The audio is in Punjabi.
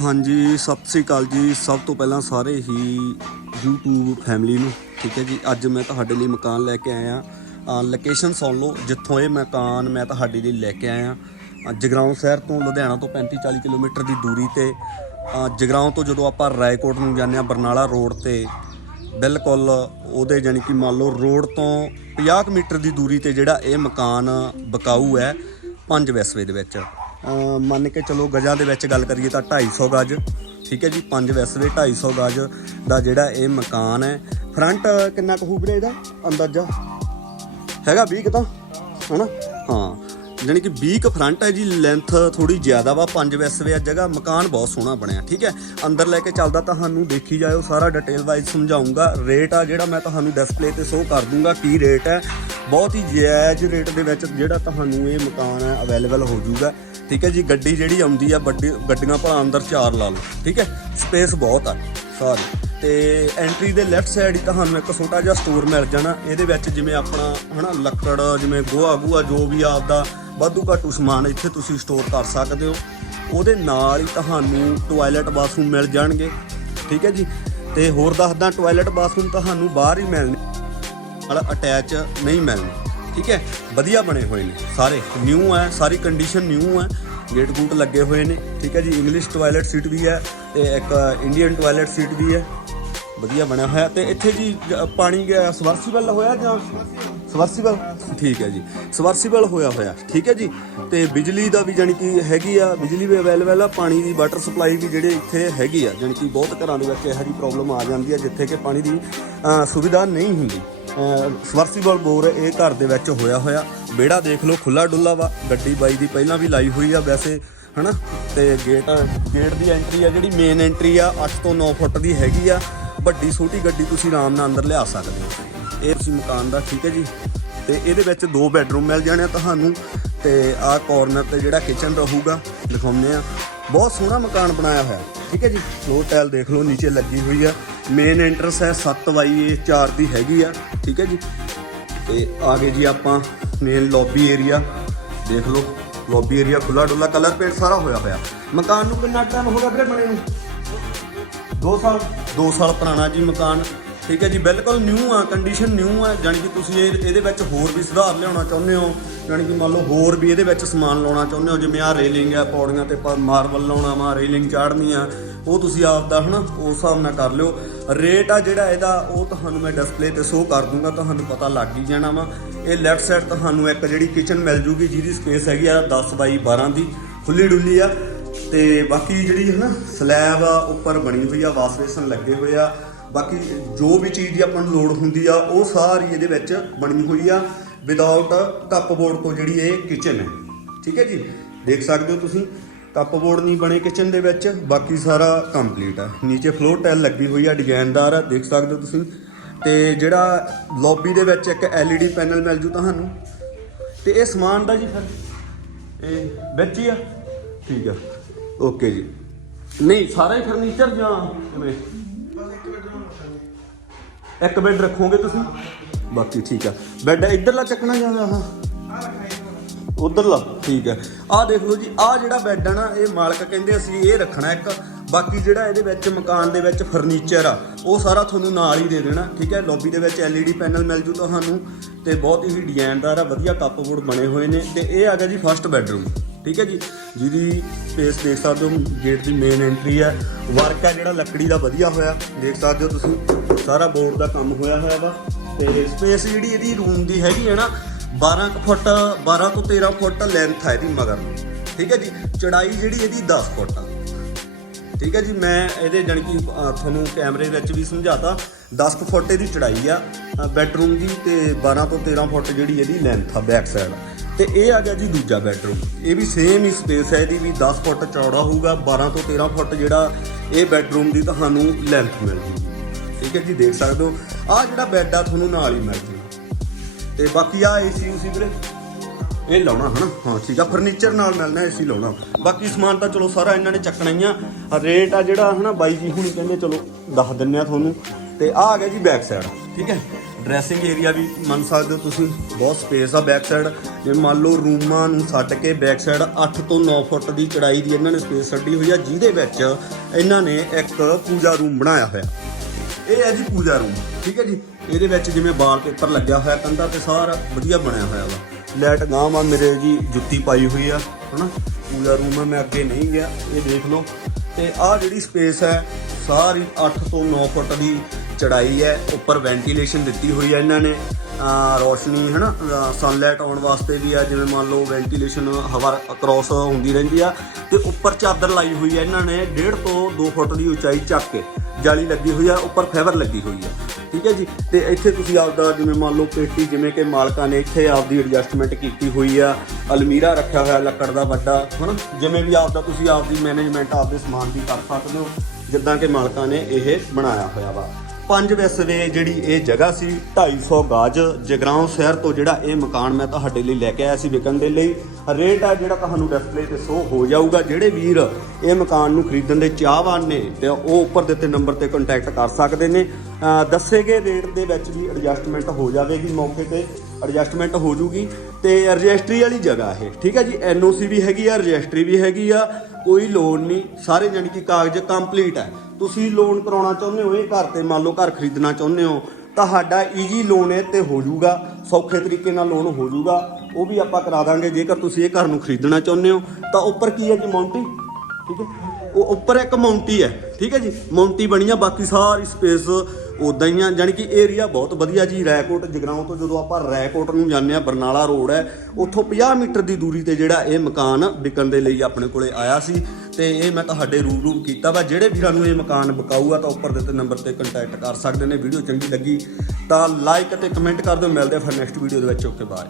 ਹਾਂਜੀ, ਸਤਿ ਸ੍ਰੀ ਅਕਾਲ ਜੀ। ਸਭ ਤੋਂ ਪਹਿਲਾਂ ਸਾਰੇ ਹੀ YouTube ਫੈਮਿਲੀ ਨੂੰ, ਠੀਕ ਹੈ ਜੀ? ਅੱਜ ਮੈਂ ਤੁਹਾਡੇ ਲਈ ਮਕਾਨ ਲੈ ਕੇ ਆਇਆ। ਲੋਕੇਸ਼ਨ ਸੁਣ ਲਓ, ਜਿੱਥੋਂ ਇਹ ਮਕਾਨ ਮੈਂ ਤੁਹਾਡੇ ਲਈ ਲੈ ਕੇ ਆਇਆ। ਜਗਰਾਉਂ ਸ਼ਹਿਰ ਤੋਂ ਲੁਧਿਆਣਾ ਤੋਂ 35 40 ਕਿਲੋਮੀਟਰ ਦੀ ਦੂਰੀ ਤੇ। ਜਗਰਾਉਂ ਤੋਂ ਜਦੋਂ ਆਪਾਂ ਰਾਏਕੋਟ ਨੂੰ ਜਾਂਦੇ ਆ ਬਰਨਾਲਾ ਰੋਡ ਤੇ, ਬਿਲਕੁਲ ਉਹਦੇ ਜਾਨੀ ਕਿ ਮੰਨ ਲਓ ਰੋਡ ਤੋਂ 50 ਕੁ ਮੀਟਰ ਦੀ ਦੂਰੀ ਤੇ ਜਿਹੜਾ ਇਹ ਮਕਾਨ ਬਕਾਊ ਹੈ, ਪੰਜ ਵੈਸਵੇ ਦੇ ਵਿੱਚ। ਮੰਨ ਕੇ ਚਲੋ ਗਜਾਂ ਦੇ ਵਿੱਚ ਗੱਲ ਕਰੀਏ ਤਾਂ 250 ਗਜ, ਠੀਕ ਹੈ ਜੀ, ਪੰਜ ਵੈਸਵੇ 250 ਗਜ ਦਾ ਜਿਹੜਾ ਇਹ ਮਕਾਨ ਹੈ। ਫਰੰਟ ਕਿੰਨਾ ਕੁ ਹੋਊ ਵੀਰੇ ਇਹਦਾ? ਅੰਦਾਜ਼ਾ? ਹੈਗਾ 20 ਕੁ ਤਾਂ, ਹਨਾ? ਹਾਂ। ਜਾਣੀ ਕਿ 20 ਕ ਫਰੰਟ ਹੈ ਜੀ ਲੈਂਥ ਥੋੜੀ ਜ਼ਿਆਦਾ ਵਾ, ਪੰਜ ਵੈਸਵੇ ਆ ਜਗ੍ਹਾ, ਮਕਾਨ ਬਹੁਤ ਸੋਹਣਾ ਬਣਿਆ, ਠੀਕ ਹੈ? ਅੰਦਰ ਲੈ ਕੇ ਚੱਲਦਾ ਤੁਹਾਨੂੰ ਦੇਖੀ ਜਾਇਓ, ਸਾਰਾ ਡਿਟੇਲ ਵਾਈਜ਼ ਸਮਝਾਉਂਗਾ। ਰੇਟ ਆ ਜਿਹੜਾ ਮੈਂ ਤੁਹਾਨੂੰ ਡਿਸਪਲੇ ਤੇ ਸ਼ੋ ਕਰ ਦੂੰਗਾ, ਕੀ ਰੇਟ ਹੈ। ਬਹੁਤ ਹੀ ਜਾਇਜ਼ ਰੇਟ ਦੇ ਵਿੱਚ ਜਿਹੜਾ ਤੁਹਾਨੂੰ ਇਹ ਮਕਾਨ ਹੈ ਅਵੇਲੇਬਲ ਹੋ ਜਾਊਗਾ। ਠੀਕ ਹੈ ਜੀ, ਗੱਡੀ ਜਿਹੜੀ ਆਉਂਦੀ ਆ, ਵੱਡੀ, ਗੱਡੀਆਂ ਭਲਾ ਅੰਦਰ ਚਾਰ ਲਾ ਲਓ, ਠੀਕ ਹੈ? ਸਪੇਸ ਬਹੁਤ ਆ ਸਾਰੀ ਤੇ ਐਂਟਰੀ ਦੇ ਲੈਫਟ ਸਾਈਡ ਹੀ ਤੁਹਾਨੂੰ ਇੱਕ ਛੋਟਾ ਜਿਹਾ ਸਟੋਰ ਮਿਲ ਜਾਣਾ। ਇਹਦੇ ਵਿੱਚ ਜਿਵੇਂ ਆਪਣਾ, ਹਨਾ, ਲੱਕੜ, ਜਿਵੇਂ ਗੋਹਾ ਗੂਆ ਜੋ ਵੀ ਆਪਦਾ ਵਾਧੂ ਘਾਟੂ ਸਮਾਨ ਇੱਥੇ ਤੁਸੀਂ ਸਟੋਰ ਕਰ ਸਕਦੇ ਹੋ। ਉਹਦੇ ਨਾਲ ਹੀ ਤੁਹਾਨੂੰ ਟਾਇਲਟ ਬਾਥਰੂਮ ਮਿਲ ਜਾਣਗੇ। ਠੀਕ ਹੈ ਜੀ? ਤੇ ਹੋਰ ਦੱਸਦਾ ਟਾਇਲਟ ਬਾਥਰੂਮ ਤੁਹਾਨੂੰ ਬਾਹਰ ਹੀ ਮਿਲਣੇ, ਨਾਲ ਅਟੈਚ ਨਹੀਂ ਮਿਲਣੇ। ਠੀਕ ਹੈ? ਵਧੀਆ ਬਣੇ ਹੋਏ ਨੇ ਸਾਰੇ। ਨਿਊ ਹੈ, ਸਾਰੀ ਕੰਡੀਸ਼ਨ ਨਿਊ ਹੈ। ਗੇਟ ਗੂਟ ਲੱਗੇ ਹੋਏ ਨੇ। ਠੀਕ ਹੈ ਜੀ? ਇੰਗਲਿਸ਼ ਟਾਇਲਟ ਸੀਟ ਵੀ ਹੈ ਤੇ ਇੱਕ ਇੰਡੀਅਨ ਟਾਇਲਟ ਸੀਟ ਵੀ ਹੈ। ਵਧੀਆ ਬਣਿਆ ਹੋਇਆ। ਤੇ ਇੱਥੇ ਜੀ ਪਾਣੀ ਸਵਰਸੀਬਲ ਹੋਇਆ ਜਾਂ ਸਵਰਸੀਬਲ ਠੀਕ ਹੈ ਜੀ। ਸਵਰਸੀਬਲ ਹੋਇਆ ਹੋਇਆ, ਠੀਕ ਹੈ ਜੀ। ਤੇ ਬਿਜਲੀ ਦਾ ਵੀ ਜਾਨੀ ਕਿ ਹੈਗੀ ਆ, ਬਿਜਲੀ ਵੀ ਅਵੇਲੇਬਲ ਆ, ਪਾਣੀ ਦੀ ਵਾਟਰ ਸਪਲਾਈ ਵੀ ਜਿਹੜੇ ਇੱਥੇ ਹੈਗੀ ਆ ਜਾਨੀ ਕਿ ਬਹੁਤ ਘਰਾਂ ਦੇ ਵਿੱਚ ਇਹੋ ਜਿਹੀ ਪ੍ਰੋਬਲਮ ਆ ਜਾਂਦੀ ਆ, ਜਿੱਥੇ ਕਿ ਪਾਣੀ ਦੀ ਸੁਵਿਧਾ ਨਹੀਂ ਹੁੰਦੀ। ਸਵਰਸੀਬਲ ਬੋਰ ਇਹ ਘਰ ਦੇ ਵਿੱਚ ਹੋਇਆ ਹੋਇਆ। ਵਿਹੜਾ ਦੇਖ ਲਓ ਖੁੱਲਾ ਡੁੱਲਾ ਵਾ। ਗੱਡੀ ਬਾਈ ਦੀ ਪਹਿਲਾਂ ਵੀ ਲਾਈ ਹੋਈ ਆ ਵੈਸੇ, ਹਨਾ? ਤੇ ਗੇਟ ਗੇਟ ਦੀ ਐਂਟਰੀ ਆ, ਜਿਹੜੀ ਮੇਨ ਐਂਟਰੀ ਆ 8 ਤੋਂ 9 ਫੁੱਟ ਦੀ ਹੈਗੀ ਆ। ਵੱਡੀ ਛੋਟੀ ਗੱਡੀ ਤੁਸੀਂ ਆਰਾਮ ਨਾਲ ਅੰਦਰ ਲਿਆ ਸਕਦੇ ਹੋ। ਇਹ ਤੁਸੀਂ ਮਕਾਨ ਦਾ, ਠੀਕ ਹੈ ਜੀ। ਤੇ ਇਹਦੇ ਵਿੱਚ ਦੋ ਬੈੱਡਰੂਮ ਮਿਲ ਜਾਣੇ ਆ ਤੁਹਾਨੂੰ ਤੇ ਆਹ ਕਾਰਨਰ ਤੇ ਜਿਹੜਾ ਕਿਚਨ ਰਹੂਗਾ, ਦਿਖਾਉਂਦੇ ਆ। ਬਹੁਤ ਸੋਹਣਾ ਮਕਾਨ ਬਣਾਇਆ ਹੋਇਆ, ਠੀਕ ਹੈ ਜੀ? ਫਲੋਰ ਟਾਈਲ ਦੇਖ ਲਓ, ਨੀਚੇ ਲੱਗੀ ਹੋਈ ਆ। ਮੇਨ ਐਂਟਰਸ ਹੈ 7x4 ਦੀ ਹੈਗੀ ਆ, ਠੀਕ ਹੈ ਜੀ? ਤੇ ਆ ਗਏ ਜੀ ਆਪਾਂ ਮੇਨ ਲੌਬੀ ਏਰੀਆ ਦੇਖ ਲਓ ਲੌਬੀ ਏਰੀਆ ਖੁੱਲਾ ਡੁੱਲਾ ਕਲਰ ਪੇਂਟ ਸਾਰਾ ਹੋਇਆ ਹੋਇਆ। ਮਕਾਨ ਨੂੰ ਕਿੰਨਾ ਟਾਈਮ ਹੋ ਗਿਆ ਵੀਰੇ ਬਣੇ ਨੂੰ? 2 ਸਾਲ 2 ਸਾਲ ਪੁਰਾਣਾ ਜੀ ਮਕਾਨ। ਠੀਕ ਹੈ ਜੀ, ਬਿਲਕੁਲ ਨਿਊ ਆ ਕੰਡੀਸ਼ਨ ਨਿਊ ਆ, ਜਾਣੀ ਕਿ ਤੁਸੀਂ ਇਹ ਇਹਦੇ ਵਿੱਚ ਹੋਰ ਵੀ ਸੁਧਾਰ ਲਿਆਉਣਾ ਚਾਹੁੰਦੇ ਹੋ, ਜਾਣੀ ਕਿ ਮੰਨ ਲਓ ਹੋਰ ਵੀ ਇਹਦੇ ਵਿੱਚ ਸਮਾਨ ਲਾਉਣਾ ਚਾਹੁੰਦੇ ਹੋ, ਜਿਵੇਂ ਆ ਰੇਲਿੰਗ ਆ, ਪੌੜੀਆਂ ਤੇ ਮਾਰਬਲ ਲਾਉਣਾ ਵਾ ਰੇਲਿੰਗ ਚਾੜਨੀ ਆ, ਉਹ ਤੁਸੀਂ ਆਪ ਦਾ ਹਨਾ, ਉਸ ਹਿਸਾਬ ਨਾਲ ਕਰ ਲਿਓ। ਰੇਟ ਆ ਜਿਹੜਾ ਇਹਦਾ, ਉਹ ਤੁਹਾਨੂੰ ਮੈਂ ਡਿਸਪਲੇ ਤੇ ਸੋਅ ਕਰ ਦੂੰਗਾ, ਤੁਹਾਨੂੰ ਪਤਾ ਲੱਗ ਹੀ ਜਾਣਾ ਵਾ। ਇਹ ਲੈਫਟ ਸਾਈਡ ਤੁਹਾਨੂੰ ਇੱਕ ਜਿਹੜੀ ਕਿਚਨ ਮਿਲ ਜੂਗੀ, ਜਿਹਦੀ ਸਪੇਸ ਹੈਗੀ ਆ 10 ਬਾਈ 12 ਦੀ, ਖੁੱਲੀ ਡੁੱਲੀ ਆ। ਤੇ ਬਾਕੀ ਜਿਹੜੀ ਹੈ ਨਾ ਸਲੈਬ ਆ, ਉੱਪਰ ਬਣੀ ਹੋਈ ਆ ਵਾਸਬੇਸਨ ਲੱਗੇ ਹੋਏ ਆ। ਬਾਕੀ ਜੋ ਵੀ ਚੀਜ਼ ਦੀ ਆਪਾਂ ਨੂੰ ਲੋੜ ਹੁੰਦੀ ਆ, ਉਹ ਸਾਰੀ ਇਹਦੇ ਵਿੱਚ ਬਣੀ ਹੋਈ ਆ ਵਿਦਆਊਟ ਕੱਪਬੋਰਡ ਤੋਂ ਜਿਹੜੀ ਇਹ ਕਿਚਨ ਹੈ। ਠੀਕ ਹੈ ਜੀ? ਦੇਖ ਸਕਦੇ ਹੋ ਤੁਸੀਂ ਕੱਪਬੋਰਡ ਨਹੀਂ ਬਣੇ ਕਿਚਨ ਦੇ ਵਿੱਚ, ਬਾਕੀ ਸਾਰਾ ਕੰਪਲੀਟ ਆ। ਨੀਚੇ ਫਲੋਰ ਟਾਇਲ ਲੱਗੀ ਹੋਈ ਆ ਡਿਜ਼ਾਈਨਦਾਰ ਆ, ਦੇਖ ਸਕਦੇ ਹੋ ਤੁਸੀਂ। ਤੇ ਜਿਹੜਾ ਲੌਬੀ ਦੇ ਵਿੱਚ ਇੱਕ LED ਪੈਨਲ ਮਿਲ ਜੂ ਤੁਹਾਨੂੰ। ਤੇ ਇਹ ਸਮਾਨ ਦਾ ਜੀ ਫਿਰ, ਇਹ ਵਿੱਚ ਹੀ ਆ? ਠੀਕ ਆ। ਓਕੇ ਜੀ। ਨਹੀਂ, ਸਾਰਾ ਹੀ ਫਰਨੀਚਰ ਜਾਂ ਕਿਵੇਂ? ਇੱਕ ਬੈੱਡ ਰੱਖੋਗੇ ਤੁਸੀਂ? ਬਾਕੀ ਠੀਕ ਆ। ਬੈੱਡ ਇੱਧਰਲਾ ਚੱਕਣਾ ਜਾਂਦਾ ਹਾਂ ਉਧਰਲਾ, ਠੀਕ ਹੈ ਆਹ ਦੇਖ ਲਓ ਜੀ ਆਹ ਜਿਹੜਾ ਬੈੱਡ ਆ ਨਾ, ਇਹ ਮਾਲਕ ਕਹਿੰਦੇ ਅਸੀਂ ਇਹ ਰੱਖਣਾ ਇੱਕ। ਬਾਕੀ ਜਿਹੜਾ ਇਹਦੇ ਵਿੱਚ ਮਕਾਨ ਦੇ ਵਿੱਚ ਫਰਨੀਚਰ ਆ, ਉਹ ਸਾਰਾ ਤੁਹਾਨੂੰ ਨਾਲ ਹੀ ਦੇ ਦੇਣਾ, ਠੀਕ ਹੈ ਲੌਬੀ ਦੇ ਵਿੱਚ LED ਪੈਨਲ ਮਿਲ ਜੂ ਤੁਹਾਨੂੰ, ਤੇ ਬਹੁਤ ਹੀ ਡਿਜ਼ਾਈਨਦਾਰ ਆ, ਵਧੀਆ ਕੱਪਬੋਰਡ ਬਣੇ ਹੋਏ ਨੇ। ਤੇ ਇਹ ਆ ਗਿਆ ਜੀ ਫਸਟ ਬੈੱਡਰੂਮ ਠੀਕ ਹੈ ਜੀ? ਜਿਹਦੀ ਸਪੇਸ ਦੇਖ ਸਕਦੇ ਹੋ ਗੇਟ ਦੀ ਮੇਨ ਐਂਟਰੀ ਆ। ਵਰਕ ਆ ਜਿਹੜਾ ਲੱਕੜੀ ਦਾ ਵਧੀਆ ਹੋਇਆ, ਦੇਖ ਸਕਦੇ ਹੋ ਤੁਸੀਂ। ਸਾਰਾ ਬੋਰਡ ਦਾ ਕੰਮ ਹੋਇਆ ਹੋਇਆ ਵਾ। ਤੇ ਸਪੇਸ ਜਿਹੜੀ ਇਹਦੀ ਰੂਮ ਦੀ ਹੈਗੀ ਹੈ ਨਾ 12 ਕੁ ਫੁੱਟ 12 ਤੋਂ 13 ਫੁੱਟ ਲੈਂਥ ਹੈ ਇਹਦੀ ਮਗਰ। ਠੀਕ ਹੈ ਜੀ? ਚੜਾਈ ਜਿਹੜੀ ਇਹਦੀ 10 ਫੁੱਟ ਆ। ਠੀਕ ਹੈ ਜੀ? ਮੈਂ ਇਹਦੇ ਜਾਣੀ ਕਿ ਤੁਹਾਨੂੰ ਕੈਮਰੇ ਵਿੱਚ ਵੀ ਸਮਝਾਤਾ। 10 ਕੁ ਫੁੱਟ ਇਹਦੀ ਚੜਾਈ ਆ ਬੈੱਡਰੂਮ ਦੀ ਤੇ 12 ਤੋਂ 13 ਫੁੱਟ ਜਿਹੜੀ ਇਹਦੀ ਲੈਂਥ ਆ ਬੈਕ ਸਾਈਡ ਤੇ ਇਹ ਆ ਗਿਆ ਜੀ ਦੂਜਾ ਬੈਡਰੂਮ ਇਹ ਵੀ ਸੇਮ ਹੀ ਸਪੇਸ ਹੈ ਇਹਦੀ, ਵੀ 10 ਫੁੱਟ ਚੌੜਾ ਹੋਊਗਾ 12 ਤੋਂ 13 ਫੁੱਟ ਜਿਹੜਾ ਇਹ ਬੈੱਡਰੂਮ ਦੀ ਤੁਹਾਨੂੰ ਲੈਂਥ ਮਿਲ ਜੂਗੀ ਠੀਕ ਹੈ ਜੀ, ਦੇਖ ਸਕਦੇ ਹੋ। ਆ ਜਿਹੜਾ ਬੈੱਡ ਆ, ਤੁਹਾਨੂੰ ਨਾਲ ਹੀ ਮਿਲ ਜੂਗਾ ਤੇ ਬਾਕੀ ਆ ਏਸੀ ਉਸੀ ਵੀਰੇ, ਇਹ ਲਾਉਣਾ ਹਨਾ? ਹਾਂ, ਠੀਕ ਆ ਫਰਨੀਚਰ ਨਾਲ ਮਿਲਣਾ ਏਸੀ ਲਾਉਣਾ। ਬਾਕੀ ਸਮਾਨ ਤਾਂ ਚਲੋ ਸਾਰਾ ਇਹਨਾਂ ਨੇ ਚੱਕਣਾ ਹੀ ਆ। ਰੇਟ ਆ ਜਿਹੜਾ ਹਨਾ, ਬਾਈ ਜੀ ਹੁਣੀ ਕਹਿੰਦੇ, ਚਲੋ ਦੱਸ ਦਿੰਨੇ ਆ ਤੁਹਾਨੂੰ। ਤੇ ਆ ਆ ਗਿਆ ਜੀ ਬੈਕ ਸਾਈਡ ਠੀਕ ਹੈ ਡਰੈਸਿੰਗ ਏਰੀਆ ਵੀ ਮੰਨ ਸਕਦੇ ਹੋ ਤੁਸੀਂ, ਬਹੁਤ ਸਪੇਸ ਆ ਬੈਕ ਸਾਈਡ ਜੇ ਮੰਨ ਲਓ ਰੂਮਾਂ ਨੂੰ ਛੱਡ ਕੇ ਬੈਕ ਸਾਈਡ 8 ਤੋਂ 9 ਫੁੱਟ ਦੀ ਚੜਾਈ ਦੀ ਇਹਨਾਂ ਨੇ ਸਪੇਸ ਛੱਡੀ ਹੋਈ ਆ, ਜਿਹਦੇ ਵਿੱਚ ਇਹਨਾਂ ਨੇ ਇੱਕ ਪੂਜਾ ਰੂਮ ਬਣਾਇਆ ਹੋਇਆ। ਇਹ ਹੈ ਜੀ ਪੂਜਾ ਰੂਮ ਠੀਕ ਹੈ ਜੀ। ਇਹਦੇ ਵਿੱਚ ਜਿਵੇਂ ਵਾਲਪੇਪਰ ਲੱਗਿਆ ਹੋਇਆ, ਕੰਧਾਂ ਤੇ ਸਾਰਾ ਵਧੀਆ ਬਣਿਆ ਹੋਇਆ ਵਾ। ਲੈਟ ਗਾਂਵ ਆ ਮੇਰੇ ਜੀ, ਜੁੱਤੀ ਪਾਈ ਹੋਈ ਆ, ਹਨਾ। ਪੂਜਾ ਰੂਮ ਆ, ਮੈਂ ਅੱਗੇ ਨਹੀਂ ਗਿਆ, ਇਹ ਦੇਖ ਲਓ। ਤੇ ਆਹ ਜਿਹੜੀ ਸਪੇਸ ਹੈ, ਸਾਰੀ 8 ਤੋਂ 9 ਫੁੱਟ ਦੀ ਚੜਾਈ ਹੈ, ਉੱਪਰ ਵੈਂਟੀਲੇਸ਼ਨ ਦਿੱਤੀ ਹੋਈ ਹੈ ਇਹਨਾਂ ਨੇ। ਰੋਸ਼ਨੀ ਹੈ ਨਾ ਸਨਲਾਈਟ ਆਉਣ ਵਾਸਤੇ ਵੀ ਆ, ਜਿਵੇਂ ਮੰਨ ਲਓ ਵੈਂਟੀਲੇਸ਼ਨ ਹਵਾ ਕ੍ਰੋਸ ਹੁੰਦੀ ਰਹਿੰਦੀ ਆ, ਤੇ ਉੱਪਰ ਚਾਦਰ ਲਾਈ ਹੋਈ ਹੈ ਇਹਨਾਂ ਨੇ 1.5 ਤੋਂ 2 ਫੁੱਟ ਦੀ ਉਚਾਈ ਚੱਕ ਕੇ ਜਾਲੀ ਲੱਗੀ ਹੋਈ ਆ, ਉੱਪਰ ਫਾਈਬਰ ਲੱਗੀ ਹੋਈ ਆ। ਠੀਕ ਹੈ ਜੀ? ਤੇ ਇੱਥੇ ਤੁਸੀਂ ਆਪਦਾ ਜਿਵੇਂ ਮੰਨ ਲਓ ਪੇਟੀ, ਜਿਵੇਂ ਕਿ ਮਾਲਕਾਂ ਨੇ ਇੱਥੇ ਆਪਦੀ ਐਡਜਸਟਮੈਂਟ ਕੀਤੀ ਹੋਈ ਆ, ਅਲਮੀਰਾ ਰੱਖਿਆ ਹੋਇਆ, ਲੱਕੜ ਦਾ ਵੱਡਾ, ਹਨਾ? ਜਿਵੇਂ ਵੀ ਆਪਦਾ ਤੁਸੀਂ ਆਪਦੀ ਮੈਨੇਜਮੈਂਟ ਆਪਦੇ ਸਮਾਨ ਦੀ ਕਰ ਸਕਦੇ ਹੋ, ਜਿੱਦਾਂ ਕਿ ਮਾਲਕਾਂ ਨੇ ਇਹ ਬਣਾਇਆ ਹੋਇਆ ਵਾ। ਪੰਜ ਵਿਸਵੇ ਜਿਹੜੀ ਇਹ ਜਗ੍ਹਾ ਸੀ 250 ਗਾਜ ਜਗਰਾਉਂ ਸ਼ਹਿਰ ਤੋਂ ਜਿਹੜਾ ਇਹ ਮਕਾਨ ਮੈਂ ਤੁਹਾਡੇ ਲਈ ਲੈ ਕੇ ਆਇਆ ਸੀ ਵਿਕਣ ਦੇ ਲਈ। ਰੇਟ ਆ ਜਿਹੜਾ ਤੁਹਾਨੂੰ ਡਿਸਪਲੇ ਤੇ ਸ਼ੋ ਹੋ ਜਾਊਗਾ। ਜਿਹੜੇ ਵੀਰ ਇਹ ਮਕਾਨ ਨੂੰ ਖਰੀਦਣ ਦੇ ਚਾਹਵਾਨ ਨੇ, ਤੇ ਉਹ ਉੱਪਰ ਦਿੱਤੇ ਨੰਬਰ ਤੇ ਕੰਟੈਕਟ ਕਰ ਸਕਦੇ ਨੇ। ਅਹ ਦੱਸੇ ਗਏ ਰੇਟ ਦੇ ਵਿੱਚ ਵੀ ਐਡਜਸਟਮੈਂਟ ਹੋ ਜਾਵੇਗੀ ਮੌਕੇ ਤੇ। ਐਡਜਸਟਮੈਂਟ ਹੋ ਜੂਗੀ ਤੇ ਰਜਿਸਟਰੀ ਵਾਲੀ ਜਗ੍ਹਾ ਇਹ, ਠੀਕ ਹੈ ਜੀ? ਐਨਓਸੀ ਵੀ ਹੈਗੀ ਆ ਰਜਿਸਟਰੀ ਵੀ ਹੈਗੀ ਆ, ਕੋਈ ਲੋਨ ਨਹੀਂ, ਸਾਰੇ ਜਾਣੀ ਕਿ ਕਾਗਜ਼ ਕੰਪਲੀਟ ਹੈ। ਤੁਸੀਂ ਲੋਨ ਕਰਾਉਣਾ ਚਾਹੁੰਦੇ ਹੋ, ਇਹ ਘਰ ਤੇ ਮੰਨ ਲਓ ਘਰ ਖਰੀਦਣਾ ਚਾਹੁੰਦੇ ਹੋ ਤੁਹਾਡਾ ਈਜੀ ਲੋਨ ਇਹ ਤੇ ਹੋ ਜਾਊਗਾ ਸੌਖੇ ਤਰੀਕੇ ਨਾਲ ਲੋਨ ਹੋ ਜਾਊਗਾ ਉਹ ਵੀ ਆਪਾਂ ਕਰਾ ਦਾਂਗੇ। ਜੇਕਰ ਤੁਸੀਂ ਇਹ ਘਰ ਨੂੰ ਖਰੀਦਣਾ ਚਾਹੁੰਦੇ ਹੋ, ਤਾਂ ਉੱਪਰ ਕੀ ਹੈ ਜੀ ਮਾਉਂਟੀ ਠੀਕ ਹੈ? ਉਹ ਉੱਪਰ ਇੱਕ ਮਾਉਂਟੀ ਹੈ, ਠੀਕ ਹੈ ਜੀ? ਮਾਉਂਟੀ ਬਣੀ ਆ, ਬਾਕੀ ਸਾਰੀ ਸਪੇਸ ਉਦਾਂ ਹੀ ਆ, ਜਾਣੀ ਕਿ ਏਰੀਆ ਬਹੁਤ ਵਧੀਆ ਜੀ ਰੈਕੋਟ ਜਗਰਾਉਂ ਤੋਂ ਜਦੋਂ ਆਪਾਂ ਰੈਕੋਟ ਨੂੰ ਜਾਂਦੇ ਆ, ਬਰਨਾਲਾ ਰੋਡ ਹੈ, ਉੱਥੋਂ 50 ਮੀਟਰ ਦੀ ਦੂਰੀ ਤੇ ਜਿਹੜਾ ਇਹ ਮਕਾਨ ਵਿਕਣ ਦੇ ਲਈ ਆਪਣੇ ਕੋਲੇ ਆਇਆ ਸੀ। ਤੇ ਇਹ ਮੈਂ ਤੁਹਾਡੇ ਰੂਬਰੂ ਕੀਤਾ ਵਾ, ਜਿਹੜੇ ਵੀਰਾਂ ਨੂੰ ਇਹ ਮਕਾਨ ਵਿਕਾਊ ਆ ਤਾਂ ਉੱਪਰ ਦਿੱਤੇ ਨੰਬਰ ਤੇ ਕੰਟੈਕਟ ਕਰ ਸਕਦੇ ਨੇ ਵੀਡੀਓ ਚੰਗੀ ਲੱਗੀ ਤਾਂ ਲਾਈਕ ਅਤੇ ਕਮੈਂਟ ਕਰ ਦਿਓ, ਮਿਲਦੇ ਆ ਫਿਰ ਨੈਕਸਟ ਵੀਡੀਓ ਦੇ ਵਿੱਚ ਓਕੇ ਬਾਏ